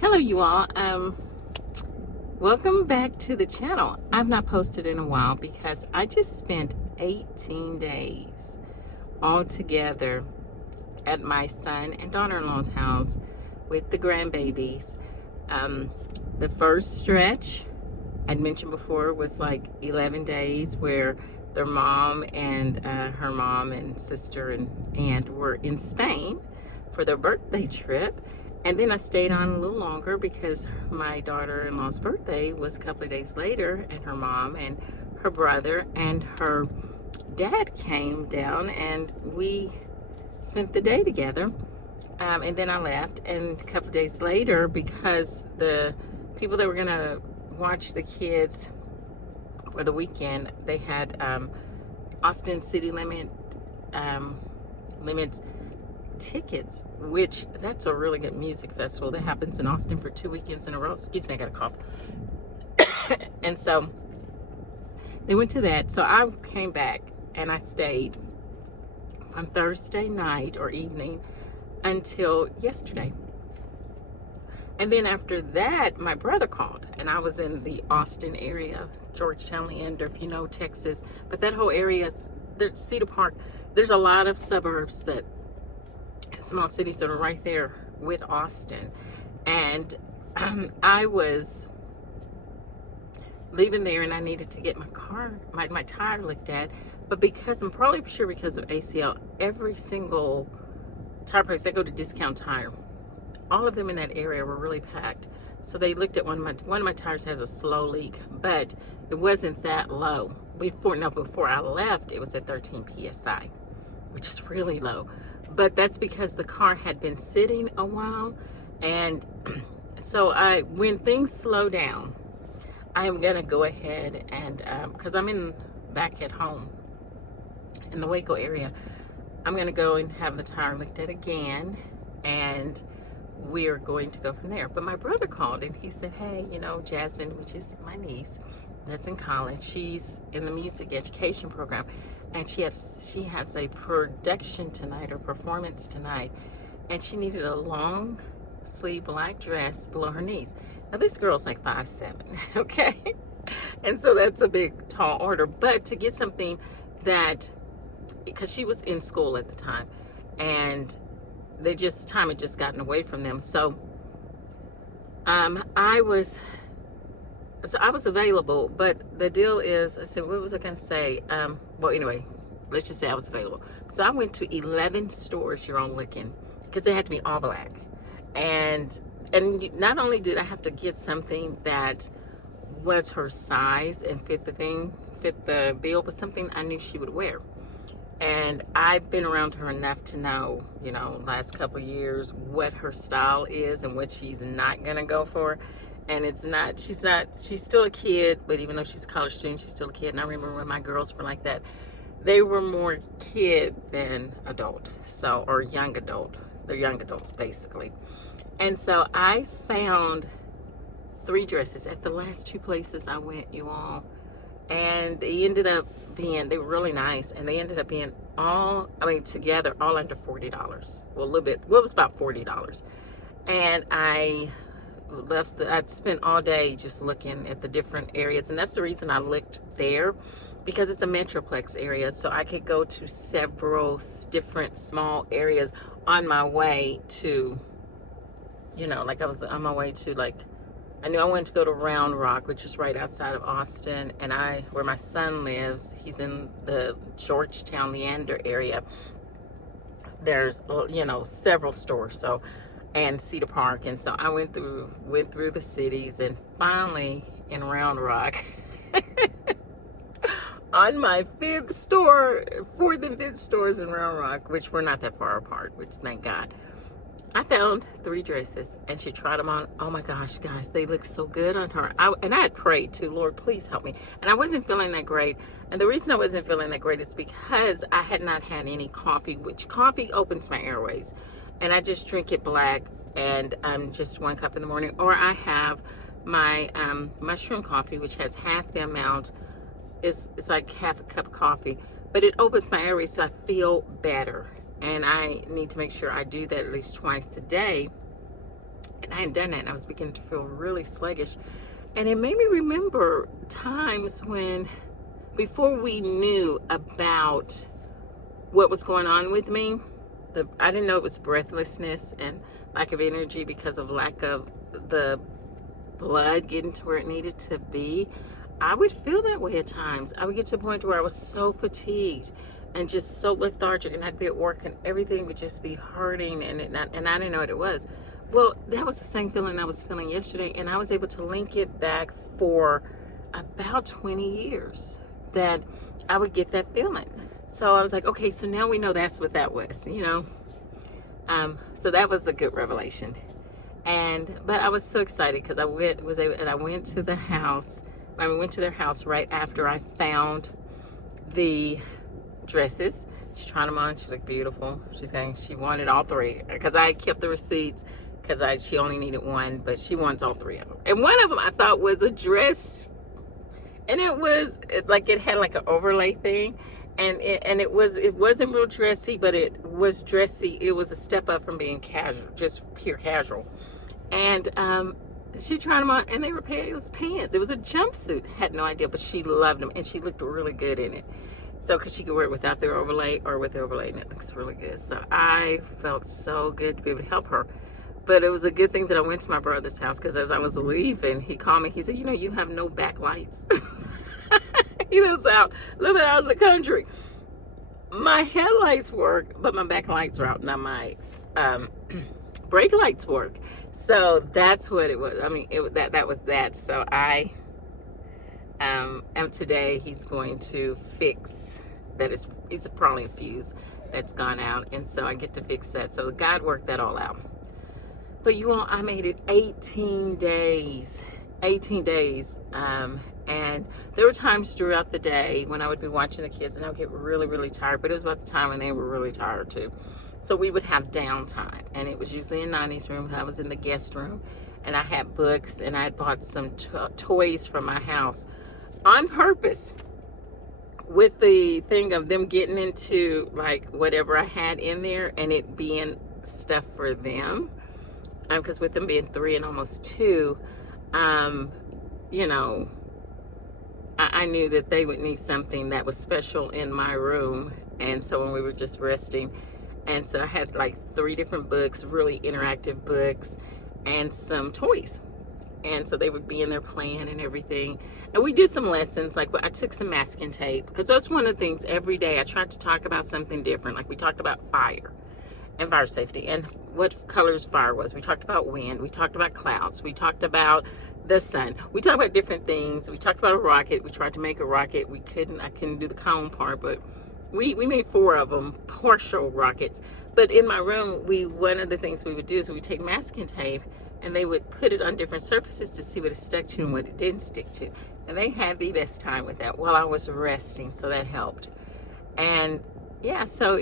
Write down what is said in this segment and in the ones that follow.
Hello, you all. Welcome back to the channel. I've not posted in a while because I just spent 18 days all together at my son and daughter-in-law's house with the grandbabies. The first stretch I'd mentioned before was like 11 days where their mom and her mom and sister and aunt were in Spain for their birthday trip. And then I stayed on a little longer because my daughter-in-law's birthday was a couple of days later, and her mom and her brother and her dad came down and we spent the day together. And then I left, and a couple of days later, because the people that were going to watch the kids for the weekend, they had Austin City Limits tickets, which that's a really good music festival that happens in Austin for 2 weekends in a row. Excuse me, I got a cough. And so they went to that. So I came back and I stayed from Thursday night or evening until yesterday. And then after that, my brother called, and I was in the Austin area, Georgetown, Leander, if you know Texas. But that whole area, there's Cedar Park. There's a lot of suburbs, that small cities that are right there with Austin. And I was leaving there and I needed to get my car, my tire looked at. But because I'm probably sure because of ACL, every single tire place, I go to Discount Tire, all of them in that area were really packed. So they looked at one of my tires has a slow leak, but it wasn't that low. Before I left, it was at 13 psi, which is really low. But that's because the car had been sitting a while. And so when things slow down, I am gonna go ahead and because I'm back at home in the Waco area, I'm gonna go and have the tire looked at again, and we're going to go from there. But my brother called and he said, hey, Jasmine, which is my niece that's in college, she's in the music education program, and she has a production tonight, or performance tonight, and she needed a long sleeve black dress below her knees. Now this girl's like 5'7", okay? And so that's a big, tall order. But to get something that, because she was in school at the time, and time had just gotten away from them. So I was available, but the deal is, I said, what was I going to say? Well, anyway, let's just say I was available. So I went to 11 stores, you're all looking, because they had to be all black. And not only did I have to get something that was her size and fit the bill, but something I knew she would wear. And I've been around her enough to know, last couple of years, what her style is and what she's not gonna go for. And she's still a kid, but even though she's a college student, she's still a kid. And I remember when my girls were like that, they were more kid than adult, or young adult. They're young adults, basically. And so I found 3 dresses at the last 2 places I went, you all. And they were really nice, and they ended up being together, all under $40. Well, it was about $40. And I'd spent all day just looking at the different areas, and that's the reason I looked there, because it's a Metroplex area, so I could go to several different small areas on my way to, I was on my way to, I knew I wanted to go to Round Rock, which is right outside of Austin, and where my son lives, he's in the Georgetown, Leander area. There's, several stores, and Cedar Park, and so I went through the cities, and finally in Round Rock, on my 4th and 5th stores in Round Rock, which were not that far apart, which thank God, I found 3 dresses, and she tried them on. Oh my gosh, guys, they look so good on her. I had prayed too, Lord, please help me. And I wasn't feeling that great. And the reason I wasn't feeling that great is because I had not had any coffee, which coffee opens my airways. And I just drink it black, and just 1 cup in the morning. Or I have my mushroom coffee, which has half the amount. It's like half a cup of coffee, but it opens my airways, so I feel better. And I need to make sure I do that at least twice a day. And I hadn't done that, and I was beginning to feel really sluggish. And it made me remember times when, before we knew about what was going on with me, I didn't know it was breathlessness and lack of energy because of lack of the blood getting to where it needed to be. I would feel that way at times. I would get to a point where I was so fatigued and just so lethargic, and I'd be at work and everything would just be hurting, and I didn't know what it was. Well, that was the same feeling I was feeling yesterday, and I was able to link it back for about 20 years that I would get that feeling. So I was like, okay, so now we know that's what that was, you know. So that was a good revelation. But I was so excited because I went to the house. I went to their house right after I found the dresses. She's trying them on. She looked beautiful. She's saying she wanted all three because I kept the receipts because she only needed one, but she wants all three of them. And one of them I thought was a dress, and it had like an overlay thing, and it wasn't real dressy, but it was dressy. It was a step up from being casual, just pure casual. And she tried them on, and it was pants. It was a jumpsuit. Had no idea, but she loved them, and she looked really good in it. So, because she could wear it without the overlay or with the overlay, and it looks really good. So I felt so good to be able to help her. But it was a good thing that I went to my brother's house, because as I was leaving, he called me. He said, you have no backlights. He lives out a little bit out in the country. My headlights work, but my backlights are out. Now my brake lights work. So that's what it was. I mean, that was that. So I today he's going to fix that. It's probably a fuse that's gone out, and so I get to fix that. So God worked that all out. But you all, I made it 18 days. 18 days. And there were times throughout the day when I would be watching the kids and I would get really, really tired. But it was about the time when they were really tired too. So we would have downtime. And it was usually in Nani's room. I was in the guest room. And I had books. And I had bought some toys from my house on purpose, with the thing of them getting into like whatever I had in there and it being stuff for them. Because with them being 3 and almost 2, I knew that they would need something that was special in my room. And so when we were just resting, and so I had like 3 different books, really interactive books, and some toys. And so they would be in there playing and everything. And we did some lessons, like I took some masking tape, because that's one of the things every day I tried to talk about something different. Like we talked about fire and fire safety and what colors fire was. We talked about wind. We talked about clouds. We talked about the sun. We talked about different things. We talked about a rocket. We tried to make a rocket. I couldn't do the cone part, but we made 4 of them, partial rockets. But in my room, one of the things we would do is we take masking tape and they would put it on different surfaces to see what it stuck to and what it didn't stick to. And they had the best time with that while I was resting, so that helped. And yeah, so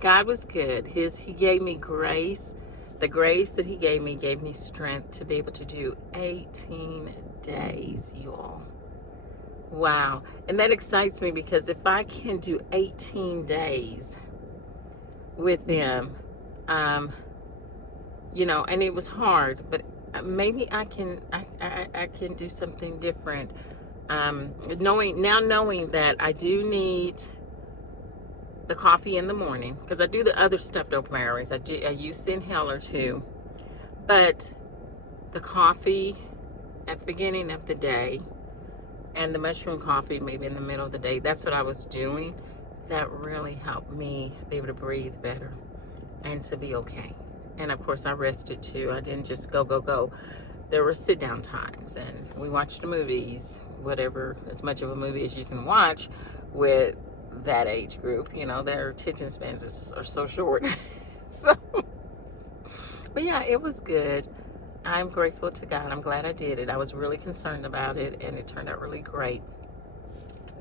God was good. He gave me grace. The grace that he gave me strength to be able to do 18 days, you all. Wow. And that excites me, because if I can do 18 days with them, and it was hard, but maybe I can do something different. Knowing that I do need the coffee in the morning, because I do the other stuff to open my airways. I use the inhaler too, but the coffee at the beginning of the day and the mushroom coffee maybe in the middle of the day, that's what I was doing. That really helped me be able to breathe better and to be okay. And of course I rested too. I didn't just go. There were sit down times, and we watched the movies, whatever, as much of a movie as you can watch with that age group. Their attention spans are so short. But yeah, it was good. I'm grateful to God. I'm glad I did it. I was really concerned about it, and it turned out really great.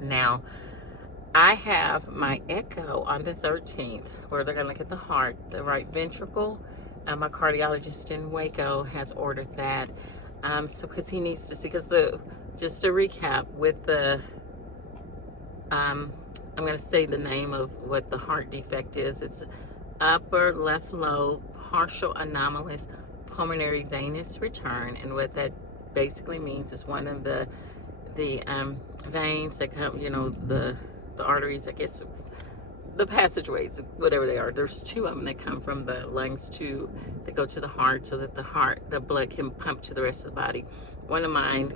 Now, I have my echo on the 13th, where they're going to look at the heart, the right ventricle. My cardiologist in Waco has ordered that. So because he needs to see, just to recap, with the I'm going to say the name of what the heart defect is. It's upper left lobe partial anomalous pulmonary venous return, and what that basically means is one of the veins that come, the arteries, I guess, the passageways, whatever they are. There's two of them that come from the lungs that go to the heart, so that the blood can pump to the rest of the body. One of mine,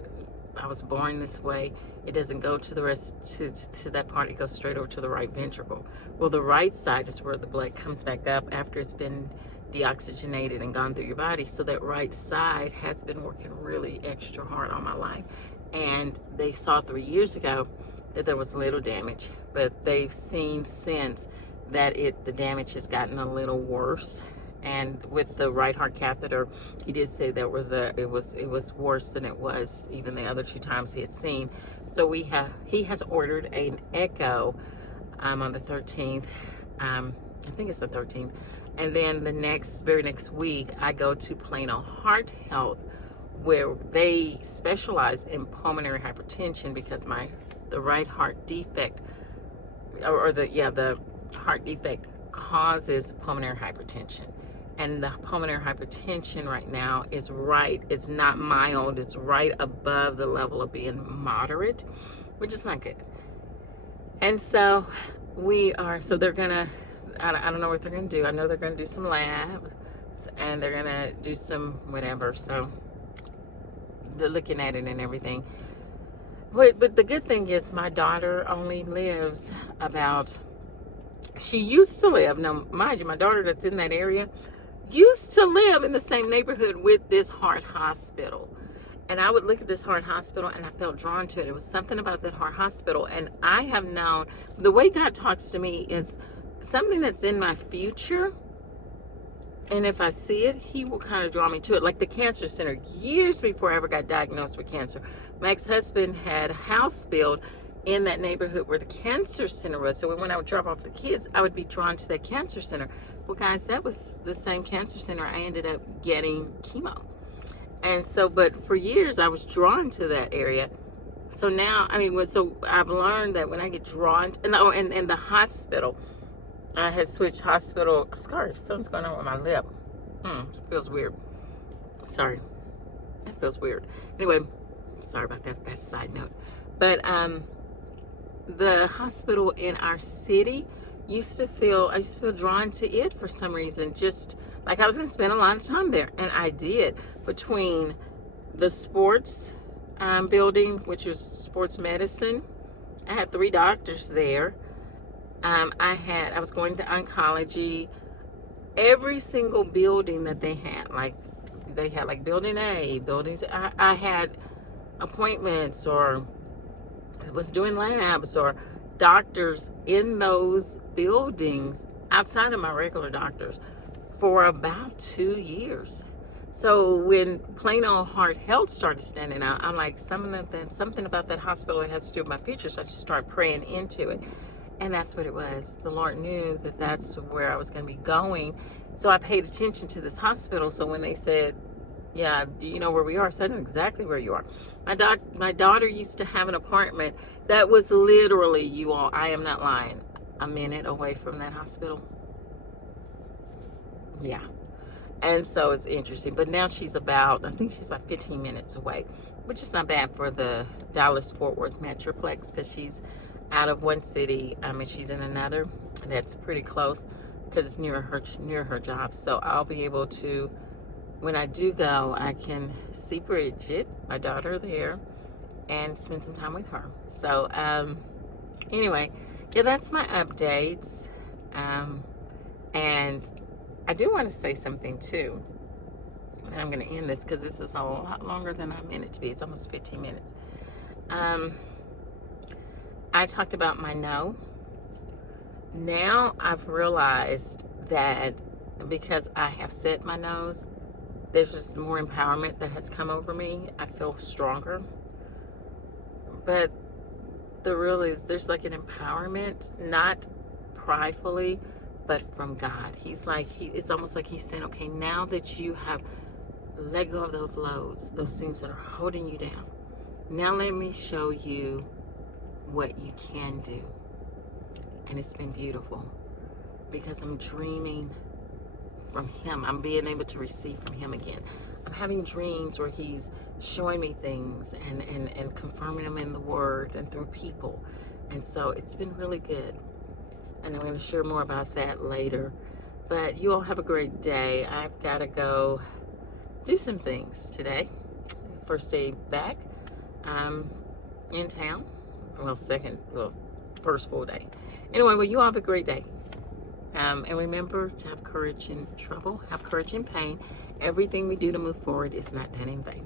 I was born this way. It doesn't go to the rest, to that part. It goes straight over to the right ventricle. Well, the right side is where the blood comes back up after it's been deoxygenated and gone through your body. So that right side has been working really extra hard all my life. And they saw 3 years ago that there was little damage, but they've seen since that the damage has gotten a little worse. And with the right heart catheter, he did say it was worse than it was even the other 2 times he had seen. So he has ordered an echo on the 13th. I think it's the 13th. And then the very next week, I go to Plano Heart Health, where they specialize in pulmonary hypertension, because the right heart defect, or the heart defect causes pulmonary hypertension. And the pulmonary hypertension right now it's not mild, it's right above the level of being moderate, which is not good. And so they're gonna, I don't know what they're gonna do. I know they're gonna do some labs, and they're gonna do some whatever. So they're looking at it and everything. But the good thing is, my daughter only lives she used to live, now mind you, my daughter that's in that area used to live in the same neighborhood with this heart hospital. And I would look at this heart hospital and I felt drawn to it. It was something about that heart hospital. And I have known, the way God talks to me is something that's in my future. And if I see it, he will kind of draw me to it. Like the cancer center, years before I ever got diagnosed with cancer, my ex-husband had a house built in that neighborhood where the cancer center was. So when I would drop off the kids, I would be drawn to that cancer center. Well, guys, that was the same cancer center I ended up getting chemo. And so, but for years, I was drawn to that area. So now, so I've learned that when I get drawn, and the hospital, I had switched hospital scars. Something's going on with my lip. Feels weird. Sorry. That feels weird. Anyway, sorry about that. That's a side note. But the hospital in our city, I used to feel drawn to it for some reason. Just like I was going to spend a lot of time there. And I did. Between the sports building, which was sports medicine, I had 3 doctors there. I was going to oncology. Every single building that they had like building A, buildings. I had appointments, or was doing labs, or doctors in those buildings outside of my regular doctors for about 2 years. So when Plano Heart Health started standing out, I'm like, something about that hospital that has to do with my future. So I just started praying into it. And that's what it was. The Lord knew that that's where I was going to be going. So I paid attention to this hospital. So when they said, yeah, do you know where we are? So I know exactly where you are. My daughter used to have an apartment that was literally, you all, I am not lying, a minute away from that hospital. Yeah. And so it's interesting. But now I think she's about 15 minutes away, which is not bad for the Dallas-Fort Worth Metroplex, because she's out of one city. She's in another that's pretty close, because it's near her job. So I'll be able to, when I do go, I can see Bridget, my daughter, there, and spend some time with her. So anyway, yeah, that's my updates. And I do want to say something too, and I'm going to end this because this is a lot longer than I meant it to be. It's almost 15 minutes. I talked about my no. Now I've realized that because I have set my no's, there's just more empowerment that has come over me. I feel stronger. But there's like an empowerment, not pridefully, but from God. It's almost like he's saying, okay, now that you have let go of those loads, those things that are holding you down, now let me show you what you can do. And it's been beautiful, because I'm dreaming from him. I'm being able to receive from him again. I'm having dreams where he's showing me things and confirming them in the word and through people. And so it's been really good. And I'm going to share more about that later. But you all have a great day. I've got to go do some things today. First day back in town. First full day. Anyway, well, you all have a great day. And remember to have courage in trouble, have courage in pain. Everything we do to move forward is not done in vain.